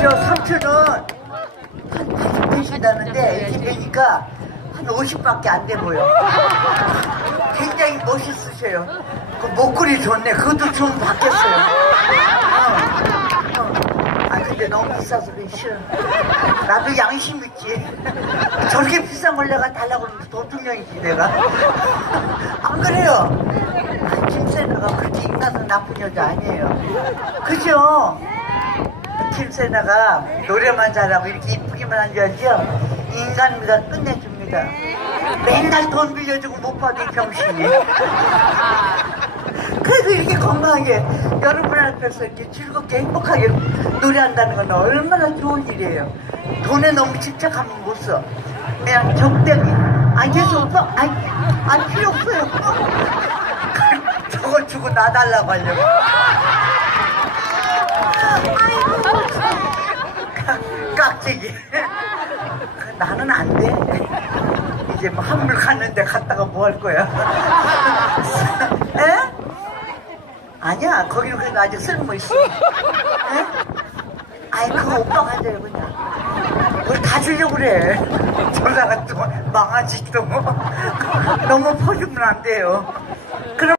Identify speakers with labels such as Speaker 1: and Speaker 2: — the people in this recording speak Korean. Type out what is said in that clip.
Speaker 1: 저 삼촌은 한80 되신다는데 이렇게 되니까 한 50밖에 안 돼 보여. 굉장히 멋있으세요. 그 목걸이 좋네. 그것도 좀 바뀌었어요. 어, 어. 아 근데 너무 비싸서 그게 싫어. 나도 양심 있지. 저렇게 비싼 걸 내가 달라고 그러면 도둑년이지 내가. 안 그래요? 아, 김세나가 그렇게 인간은 나쁜 여자 아니에요. 그죠? 김세나가 노래만 잘하고 이렇게 이쁘기만 한 줄 알죠? 인간미가 끝내줍니다. 맨날 돈 빌려주고 못 받은 병신이. 그래도 이렇게 건강하게 여러분 앞에서 이렇게 즐겁게 행복하게 노래한다는 건 얼마나 좋은 일이에요. 돈에 너무 집착하면 못 써. 그냥 적당히. 아, 계속 오빠? 아, 아, 필요 없어요. 저걸 주고 놔달라고 하려고. 깍지기. 나는 안 돼. 이제 뭐 한물 갔는데 갔다가 뭐 할 거야? 에? 아니야, 거기는 그래도 아직 쓸모 있어. 에? 아이, 그거 오빠가 하자요, 그냥. 뭘다 주려고 그래. 저러다가 또 망하지, 또. 너무 퍼주면 안 돼요. 그럼